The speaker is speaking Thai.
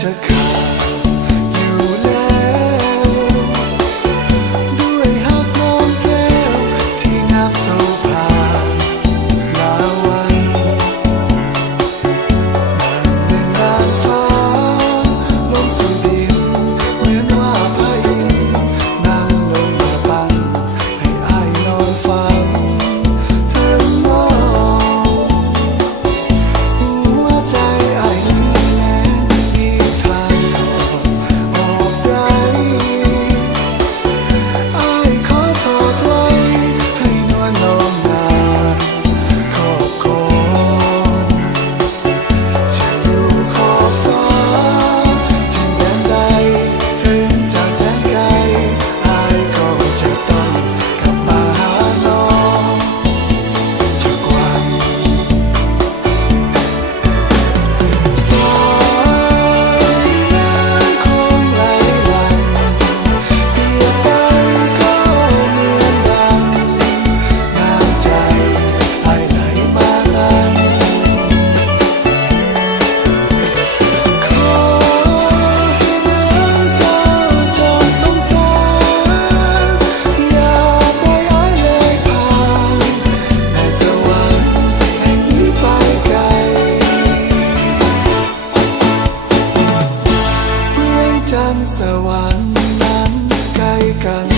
จะขาดอยู่แล้วด้วยหักน้องแก้วที่นับโซภาลาวันนั่งเดินด้านฟ้าลงสู่ดินเหมือนว่าพระอินทร์นั่งลงมาบังให้อ้ายนอนฟังเธอน้องหัวใจอ้ายนี้แน่มีทางออกได้อ้ายขอโทษไว้ให้นวลน้องนาขอบคอยจะอยู่ขอบฟ้าที่แดนใดถึงจะแสนไกลอ้ายก็จะต้องกลับมาหาน้องทุกวันสายน้ำคงไหลหลั่นเปรียบไปก็เหมือนดังน้ำใจอ้ายไหลมานั้น ขอให้น้ำเจ้าจงสงสารอย่าปล่อยอ้ายเลยผ่านในสวรรค์แห่งนี้ไปไกลดวงจันทร์สวรรค์นั้นใกล้กัน